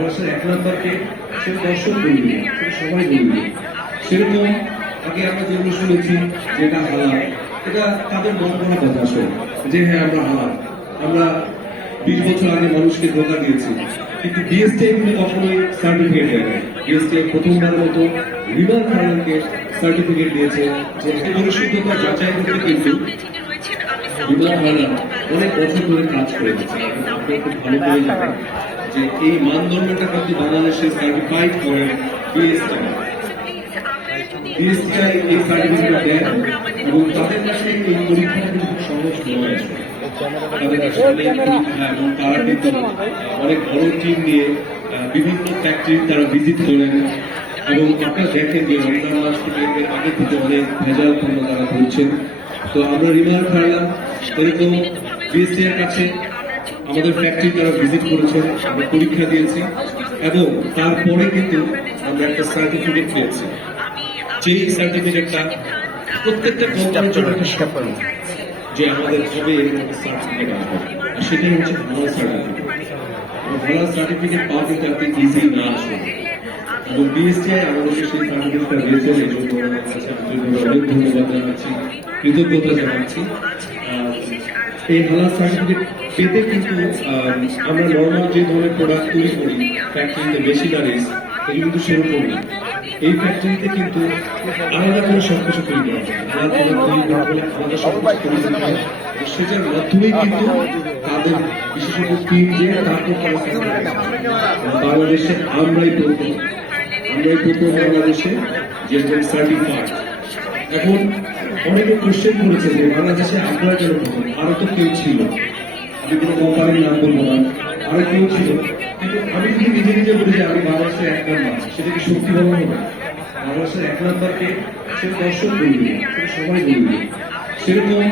বাংলাদেশের 1 নাম্বারকে সে দর্শক বলবে, সেটা সবাই বলবে। সেরকম আগে আমরা যেগুলো শুনেছি যে এটা হালাল, এটা তাদের মন করা কথা আসলে, যে হ্যাঁ আমরা হালাল, আমরা 20 বছর আগে মানুষকে ধোকা দিয়েছি। কিন্তু বিএসটিআই কিন্তু কখনোই সার্টিফিকেট দেয় নাই। বিএসটিআই প্রথমবার মতো রিমাল খানকে সার্টিফিকেট দিয়েছে যে পরিশুদ্ধতা যাচাই করতে কিন্তু রিমাল খান অনেক বছর ধরে কাজ করে গেছে। আপনি খুব ভালো করে জানেন যে এই মানদণ্ডটা কিন্তু বাংলাদেশে সার্টিফাইড করে বিএসটিআই। বিএসটিআই এই সার্টিফিকেট দেয় এবং তাদের কাছে এই পরীক্ষা কিন্তু সহজ নয়। এবং তারা কিন্তু অনেক বড় টিম নিয়ে বিভিন্ন ফ্যাক্টরি তারা ভিজিট করেন এবং আপনারা দেখেন যে রমজান মাস থেকে আগে থেকে অনেক ভেজাল পণ্য তারা করছেন। তো আমরা রিমার্ক হারলাম এরকম বিএসটি এর কাছে আমাদের ফ্যাক্টরি তারা ভিজিট করেছেন, আমরা পরীক্ষা দিয়েছি এবং তারপরে কিন্তু আমরা একটা সার্টিফিকেট পেয়েছি। যেই সার্টিফিকেটটা প্রত্যেকটা কোম্পানির জন্য একটা স্বপ্ন যে আমাদের কবে এরকম সার্টিফিকেট আসবে, আর সেটাই হচ্ছে ভালো সার্টিফিকেট। ভালো সার্টিফিকেট পাওয়া কিন্তু আপনি ইজি না আসলে, এবং বিএসটিআই আমাদেরকে সেই সার্টিফিকেটটা দিয়েছেন। এই জন্য অনেক ধন্যবাদ জানাচ্ছি, কৃতজ্ঞতা জানাচ্ছি। এই ভালো সার্টিফিকেট পেতে কিন্তু আমরা নর্মাল যে ধরনের প্রোডাক্ট তৈরি করি ফ্যাক্টরিতে মেশিনারিজ, এগুলো কিন্তু সেরকম না। এই ফ্যাক্টরিতে কিন্তু আলাদা করে সবকিছু তৈরি করা হয়, সেটার মাধ্যমেই কিন্তু তাদের বিশেষজ্ঞ টিম দিয়ে তারপর বাংলাদেশে আমরাই প্রথম বাংলাদেশে যে সার্টিফাইড। এখন অনেকে কোশ্চেন করেছে যে বাংলাদেশে আপনারা কেন প্রথম, আরো তো কেউ ছিল, আমি কোনো কোম্পানির নাম বলবো না, আরো কেউ ছিল, কিন্তু আমি যদি নিজে নিজে বলি যে আমি বাংলাদেশের 1 নাম্বার, সেটা কি সত্যি বলা হবে? বাংলাদেশের 1 নাম্বারকে সে দর্শক বলবে, সেটা সবাই বলবে। সেরকম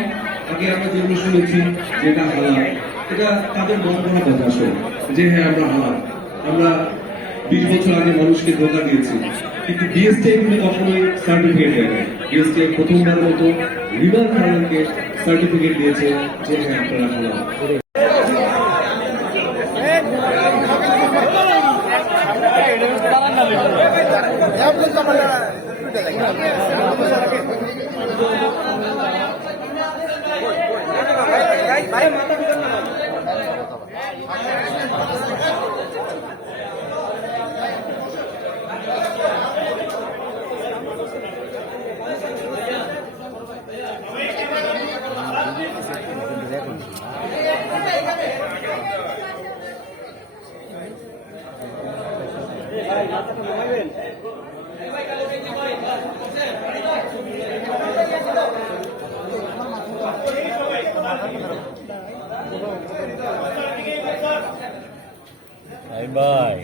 আগে আমরা যেগুলো শুনেছি যে এটা হালাল, এটা তাদের মন করা কথা আসলে, যে হ্যাঁ আমরা হালাল, আমরা 20 বছর আগে মানুষকে ধোকা দিয়েছি। কিন্তু বিএসটিআই কিন্তু কখনোই সার্টিফিকেট দেয় নাই। বিএসটিআই প্রথমবার মতো রিমাল খানকে সার্টিফিকেট দিয়েছে যে হ্যাঁ আপনারা হালাল। বাই